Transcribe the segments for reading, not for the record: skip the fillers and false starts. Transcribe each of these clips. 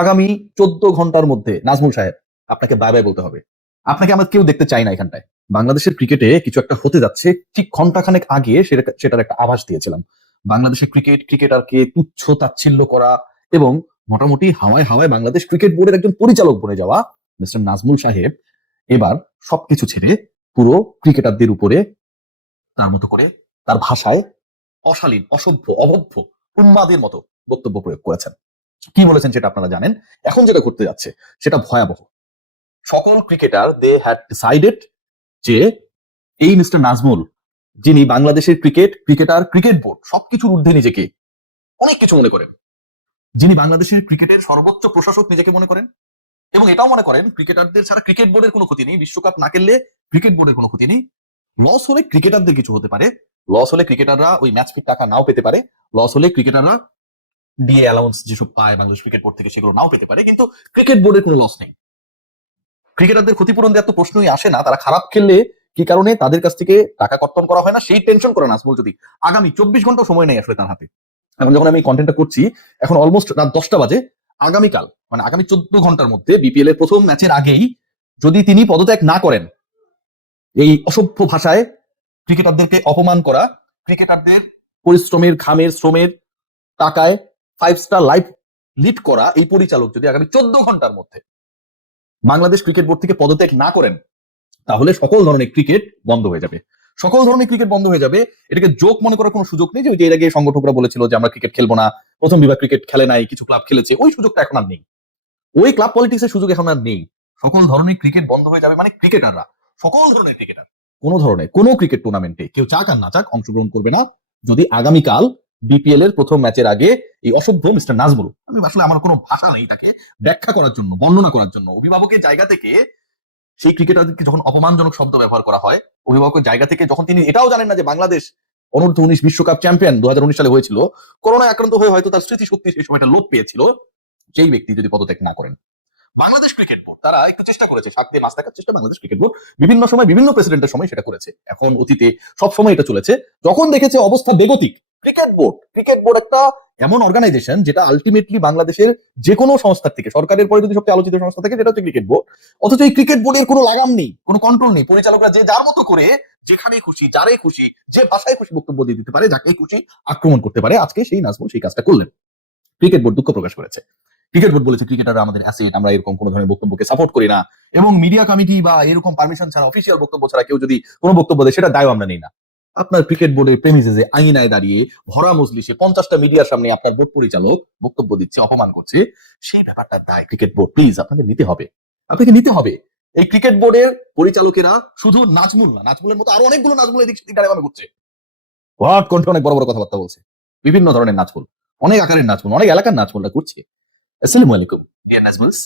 আগামী 14 ঘন্টার মধ্যে নাজমুল সাহেব আপনাকে বাই বাই বলতে হবে। আপনাকে আমরা কেউ দেখতে চাই না এখানটায়। বাংলাদেশের ক্রিকেটে কিছু একটা হতে যাচ্ছে, ঠিক ঘন্টাখানেক আগে সেটার একটা আভাস দিয়েছিলাম। বাংলাদেশের ক্রিকেটারকে তুচ্ছ তাচ্ছিল্য করা এবং মোটামুটি হাওয়ায় হাওয়ায় বাংলাদেশ ক্রিকেট বোর্ডের একজন পরিচালক বনে যাওয়া মিস্টার নাজমুল সাহেব এবার সবকিছু ছেড়ে পুরো ক্রিকেটারদের উপরে তার মতো করে, তার ভাষায় অশালীন, অসভ্য, অভব্য, উন্মাদের মতো বক্তব্য প্রয়োগ করেছেন। কি বলেছেন সেটা আপনারা জানেন। এখন যেটা করতে যাচ্ছে সেটা ভয়াবহ। সকল ক্রিকেটার দে হ্যাড ডিসাইডেড যে এই মিস্টার নাজমুল, যিনি বাংলাদেশের ক্রিকেট বোর্ড সবকিছুর ঊর্ধ্বে নিজেকে অনেক কিছু মনে করেন, যিনি বাংলাদেশের ক্রিকেটের সর্বোচ্চ প্রশাসক নিজেকে মনে করেন এবং এটাও মনে করেন ক্রিকেটারদের ছাড়া ক্রিকেট বোর্ডের কোনো ক্ষতি নেই, বিশ্বকাপ না খেললে ক্রিকেট বোর্ডের কোনো ক্ষতি নেই, লস হলে ক্রিকেটারদের কিছু হতে পারে, লস হলে ক্রিকেটাররা ওই ম্যাচ ফির টাকা নাও পেতে পারে, লস হলে ক্রিকেটাররা ডিএ অ্যালাউন্স যেসব পায় বাংলাদেশ ক্রিকেট বোর্ড থেকে সেগুলো নাও পেতে পারে, কিন্তু ক্রিকেট বোর্ডের কোনো লস নেই। ক্রিকেটারদের ক্ষতিপূরণ দেওয়ার তো প্রশ্নই আসে না। তারা খারাপ খেললে কি কারণে তাদের কাছ থেকে টাকা কর্তন করা হয় না সেই টেনশন করে নাজমুল যদি আগামী 24 ঘন্টা সময় নেই আসলে তার হাতে। এখন যখন আমি কন্টেন্টটা করছি, এখন অলমোস্ট রাত 10টা বাজে, আগামীকাল মানে আগামী 14 ঘন্টার মধ্যে বিপিএল এর প্রথম ম্যাচের আগেই যদি তিনি পদত্যাগ না করেন, এই অসভ্য ভাষায় ক্রিকেটারদেরকে অপমান করা, ক্রিকেটারদের পরিশ্রমের ঘামের শ্রমের টাকায় 5 স্টার লাইফ লিড করা এই পরিচালক যদি আগামী 14 ঘন্টার মধ্যে বাংলাদেশ ক্রিকেট বোর্ড থেকে পদত্যাগ না করেন, তাহলে সকল ধরনের ক্রিকেট বন্ধ হয়ে যাবে। সকল ধরনের ক্রিকেট বন্ধ হয়ে যাবে। এটাকে জোক মনে করার কোনো সুযোগ নেই যে এর আগে সংগঠকরা বলেছিল যে আমরা ক্রিকেট খেলবো না, প্রথম বিভাগ ক্রিকেট খেলে নাই, কিছু ক্লাব খেলেছে, ওই সুযোগটা এখন আর নেই। ওই ক্লাব পলিটিক্সের সুযোগ এখন আর নেই। সকল ধরনের ক্রিকেট বন্ধ হয়ে যাবে, মানে ক্রিকেটাররা, সকল ধরনের ক্রিকেটার কোনো ধরনের কোনো ক্রিকেট টুর্নামেন্টে কেউ চাক আর না চাক অংশগ্রহণ করবে না যদি আগামীকাল বিপিএল এর প্রথম ম্যাচের আগে এই অসভ্য মিস্টার নাজমুল, আমি আসলে আমার কোনো ভাষা নেই তাকে ব্যাখ্যা করার জন্য, বর্ণনা করার জন্য, অভিভাবকের জায়গা থেকে সেই ক্রিকেটারদেরকে যখন অপমানজনক শব্দ ব্যবহার করা হয়, অভিভাবকের জায়গা থেকে যখন তিনি এটাও জানেন না যে বাংলাদেশ অনূর্ধ্ব 19 বিশ্বকাপ চ্যাম্পিয়ন 2019 সালে হয়েছিল, করোনায় আক্রান্ত হয়ে হয়তো তার স্মৃতিশক্তি সেই সময়টা লোপ পেয়েছিল, সেই ব্যক্তি যদি পদত্যাগ না করেন। বাংলাদেশ ক্রিকেট বোর্ড তারা একটু চেষ্টা করেছে, সাথে মাছ থাকার চেষ্টা বাংলাদেশ ক্রিকেট বোর্ড বিভিন্ন সময় বিভিন্ন প্রেসিডেন্টের সময় সেটা করেছে, এখন অতীতে সব সময় এটা চলেছে। যখন দেখেছে অবস্থা বেগতিক, ক্রিকেট বোর্ড একটা এমন অর্গানাইজেশন যেটা আলটিমেটলি বাংলাদেশের যে কোনো সংস্থার থেকে, সরকারের পরে যদি সবচেয়ে আলোচিত সংস্থা থেকে সেটা হচ্ছে ক্রিকেট বোর্ড, অথচ এই ক্রিকেট বোর্ডের কোনো লাগাম নেই, কোনো কন্ট্রোল নেই। পরিচালকরা যে যার মতো করে যেখানে খুশি, যারে খুশি, যে ভাষায় খুশি বক্তব্য দিয়ে দিতে পারে, যাকে খুশি আক্রমণ করতে পারে। আজকে সেই নাজমুল সেই কাজটা করলেন। ক্রিকেট বোর্ড দুঃখ প্রকাশ করেছে। ক্রিকেট বোর্ড বলেছে ক্রিকেটাররা আমাদের অ্যাসেট, আমরা এরকম কোনো ধরনের বক্তব্যকে সাপোর্ট করি না, এবং মিডিয়া কমিটি বা এরকম পারমিশন ছাড়া, অফিসিয়াল বক্তব্য ছাড়া কেউ যদি কোনো বক্তব্য দেয় সেটা দায় আমরা নেই না। আপনার ক্রিকেট বোর্ডের প্রেমিসে আইনায় দাঁড়িয়ে ভরা মজলিসে 50টা মিডিয়ার সামনে আপনার বোর্ড পরিচালক বক্তব্য দিচ্ছে, অপমান করছে, সেই ব্যাপারটা দায় ক্রিকেট বোর্ড প্লিজ আপনাদের নিতে হবে, আপনাকে নিতে হবে। এই ক্রিকেট বোর্ডের পরিচালকেরা শুধু নাজমুল না, নাজমুলের মতো আরো অনেকগুলো নাজমুল এদিক সেদিক দাঁড়ানো করছে, হট কণ্ঠে অনেক বড় বড় কথাবার্তা বলছে, বিভিন্ন ধরনের নাজমুল, অনেক আকারের নাজমুল, অনেক এলাকার নাজমুলটা করছে। আসসালামু আলাইকুম ডিয়ার নাজমুলস।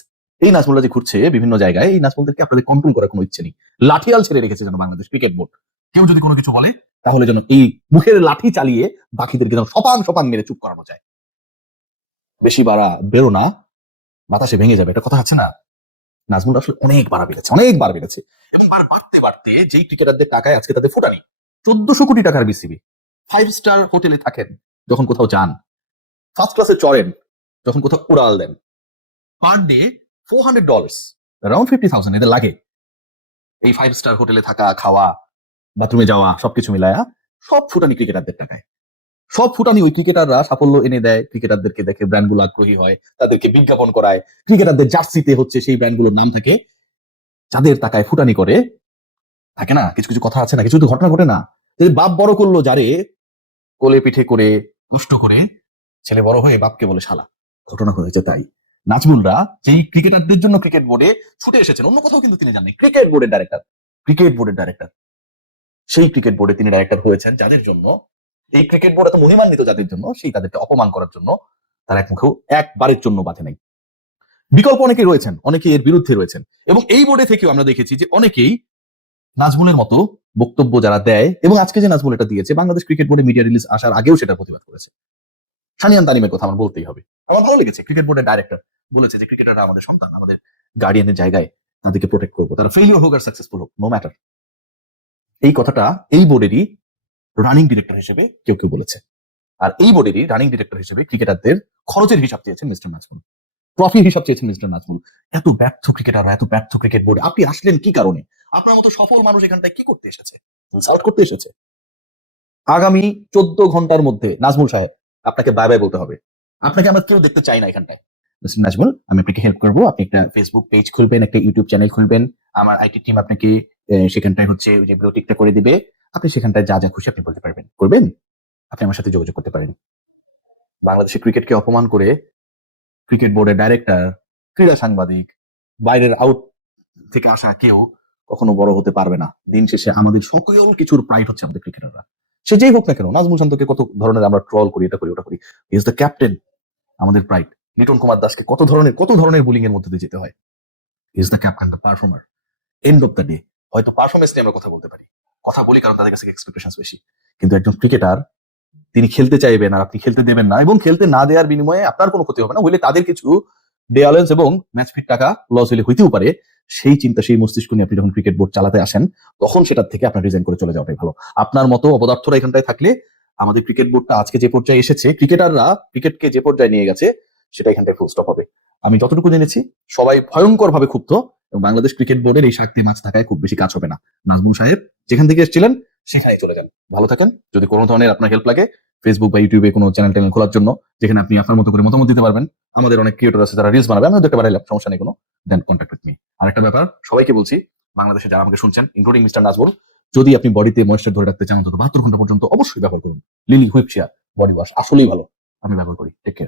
এই নাজমুলরা যে ঘুরছে বিভিন্ন জায়গায়, এই নাজমুলদেরকে আপনাদের কন্ট্রোল করার কোনো ইচ্ছে নেই। লাঠিয়াল ছেড়ে রেখেছে যেন বাংলাদেশ ক্রিকেট বোর্ড। কেউ যদি কোনো কিছু বলে তাহলে যেন এই মুখের লাঠি চালিয়ে বাকিদেরকে যেন সপাং সপাং মেরে চুপ করানো যায়। বেশি বাড়া বেরো না, বাতাসে ভেঙে যাবে, এটা কথা আছে না। নাজমুল আসলে অনেক বার বেড়েছে এবং বার বাড়তে বাড়তে যেই ক্রিকেটারদের টাকায় আজকে তাদের ফুটানি 1400 কোটি টাকার বিসিবি, 5 স্টার হোটেলে থাকেন, যখন কোথাও যান, ফার্স্ট ক্লাসে চড়েন, যখন কোথাও উড়াল দেন, পার ডে $400, অ্যারাউন্ড 50,000 এদের লাগে এই 5 স্টার হোটেলে থাকা, খাওয়া, বাথরুমে যাওয়া, সবকিছু মিলায়া সব ফুটানি ক্রিকেটারদের টাকায়। সব ফুটানি ওই ক্রিকেটাররা সাফল্য এনে দেয়, ক্রিকেটারদেরকে দেখে ব্র্যান্ডগুলো আগ্রহী হয়, তাদেরকে বিজ্ঞাপন করায়, ক্রিকেটারদের জার্সিতে হচ্ছে সেই ব্র্যান্ডগুলোর নাম থাকে, যাদের টাকায় ফুটানি করে। থাকে না কিছু কিছু কথা আছে না, কিছু তো ঘটনা ঘটে না। বাপ বড় করলো যারে, কোলে পিঠে করে কষ্ট করে, ছেলে বড় হয়ে বাপকে বলে শালা, ঘটনা হয়েছে তাই। নাজমুলরা যেই ক্রিকেটারদের জন্য ক্রিকেট বোর্ডে ছুটে এসেছেন, অন্য কোথাও কিন্তু তিনি জানেন, ক্রিকেট বোর্ডের ডাইরেক্টর, সেই ক্রিকেট বোর্ডে তিনি ডাইরেক্টর হয়েছেন যাদের জন্য, এই ক্রিকেট বোর্ড এত মহিমান্বিত যাদের জন্য, সেই তাদেরকে অপমান করার জন্য তার এক মুখেও একবারের জন্য বাধে নাই। বিকল্প অনেকেই রয়েছেন, অনেকে এর বিরুদ্ধে রয়েছেন, এবং এই বোর্ডে থেকেও আমরা দেখেছি যে অনেকেই নাজমুলের মতো বক্তব্য যারা দেয়, এবং আজকে যে নাজমুল এটা দিয়েছে, বাংলাদেশ ক্রিকেট বোর্ডে মিডিয়া রিলিজ আসার আগেও সেটা প্রতিবাদ করেছে। সানিয়ান তানিমের কথা আমার বলতেই হবে, আমার ভালো লেগেছে। ক্রিকেট বোর্ডের ডাইরেক্টর বলেছে যে ক্রিকেটাররা আমাদের সন্তান, আমাদের গার্ডিয়ানের জায়গায় তাদেরকে প্রোটেক্ট করবো, তারা ফেলিওর হোক আর সাকসেসফুল হোক, নো ম্যাটার। এই কথাটা এই বোর্ডেরই রানিং ডিরেক্টর হিসেবে কেউ কেউ বলেছে, আর এই বোর্ডেরই রানিং ডিরেক্টর হিসেবে ক্রিকেটারদের খরচের হিসাব চেয়েছেন মিস্টার নাজমুল। ট্রফি হিসাব চেয়েছেন মিস্টার নাজমুল। এত ব্যর্থ ক্রিকেটার, এত ব্যর্থ ক্রিকেট বোর্ড, আপনি আসলেন কি কারণে? আপনার মতো সফল মানুষ এখানটায় কি করতে এসেছে? ইনসাল্ট করতে এসেছে? আগামী 14 ঘন্টার মধ্যে নাজমুল সাহেব আপনাকে বাই বাই বলতে হবে। আপনাকে আমরা কেউ দেখতে চাই না এখানটায়। মিস্টার নাজমুল, আমি আপনাকে হেল্প করব। আপনি একটা ফেসবুক পেজ খুলবেন, একটা ইউটিউব চ্যানেল খুলবেন। আমার আইটি টিম আপনাকে সেখানটায় হচ্ছে ওই যে ব্লু টিকটা করে দিবে। আপনি সেখানটায় যা যা খুশি আপনি বলতে পারবেন। করবেন? আপনি আমার সাথে যোগাযোগ করতে পারেন। বাংলাদেশের ক্রিকেটকে অপমান করে ক্রিকেট বোর্ডের ডাইরেক্টর, ক্রীড়া সাংবাদিক, বাইরের আউট থেকে আসা কেউ কখনো বড় হতে পারবে না। দিন শেষে আমাদের সকল কিছুর প্রাইড হচ্ছে আমাদের ক্রিকেটাররা। সে যেই হোক না কেন, নাজমুল শান্তকে কত ধরনের আমরা ট্রল করি, এটা করি, ওটা করি। ইজ দ্য ক্যাপ্টেন, আমাদের প্রাইড। লিটন কুমার দাসকে কত ধরনের বুলিং এর মধ্যে দিয়ে যেতে হয়। Is the captain, the performer. End of the day হয়তো পারফরমেন্স নিয়ে আমরা কথা বলতে পারি, কথা বলি কারণ তাদের কাছে এক্সপেকটেশন বেশি। কিন্তু একজন ক্রিকেটার, তিনি খেলতে চাইবেন আর আপনি খেলতে দেবেন না, এবং খেলতে না দেওয়ার বিনিময়ে আপনার কোনো ক্ষতি হবে না, হইলে তাদের কিছু ডে অ্যালাউন্স এবং ম্যাচ ফিট টাকা লস হইলে হইতেও পারে। সেই চিন্তা, সেই মস্তিষ্ক নিয়ে আপনি যখন ক্রিকেট বোর্ড চালাতে আসেন, তখন সেটার থেকে আপনার রিজাইন করে চলে যাওয়াটাই ভালো। আপনার মতো অপদার্থরা এখানটায় থাকলে আমাদের ক্রিকেট বোর্ডটা আজকে যে পর্যায়ে এসেছে, ক্রিকেটাররা ক্রিকেটকে যে পর্যায়ে নিয়ে গেছে, সেটা এখানটায় ফুল স্টপ হবে। আমি যতটুকু জেনেছি সবাই ভয়ঙ্কর ভাবে ক্ষুব্ধ, এবং বাংলাদেশ ক্রিকেট বোর্ডের এই শাকতে মাছ থাকায় খুব বেশি কাজ হবে না। নাজমুল সাহেব যেখান থেকে এসেছিলেন সেখানেই চলে যান। ভালো থাকেন। যদি কোনো ধরনের আপনার হেল্প লাগে, ফেসবুক বা ইউটিউবে কোনো চ্যানেল ট্যানেল খোলার জন্য, যেখানে আপনি আপনার মতো করে মতামত দিতে পারবেন, আমাদের অনেক ক্রিয়েটর আছে যারা রিলস বানাবে, আমি দেখতে পারাইলাম, সমস্যা নেই কোনো, দেন কন্ট্যাক্ট উইথ মি। আরেকটা ব্যাপার সবাইকে বলছি, বাংলাদেশে যারা আমাকে শুনছেন, ইনক্লুডিং মিস্টার নাজমুল, যদি আপনি বডিতে ময়েশ্চার ধরে রাখতে চান অন্তত 72 ঘন্টা পর্যন্ত, অবশ্যই ব্যবহার করুন লিলি হুইপ শেয়ার বডি ওয়াশ, আসলেই ভালো, আমি ব্যবহার করি। Take care.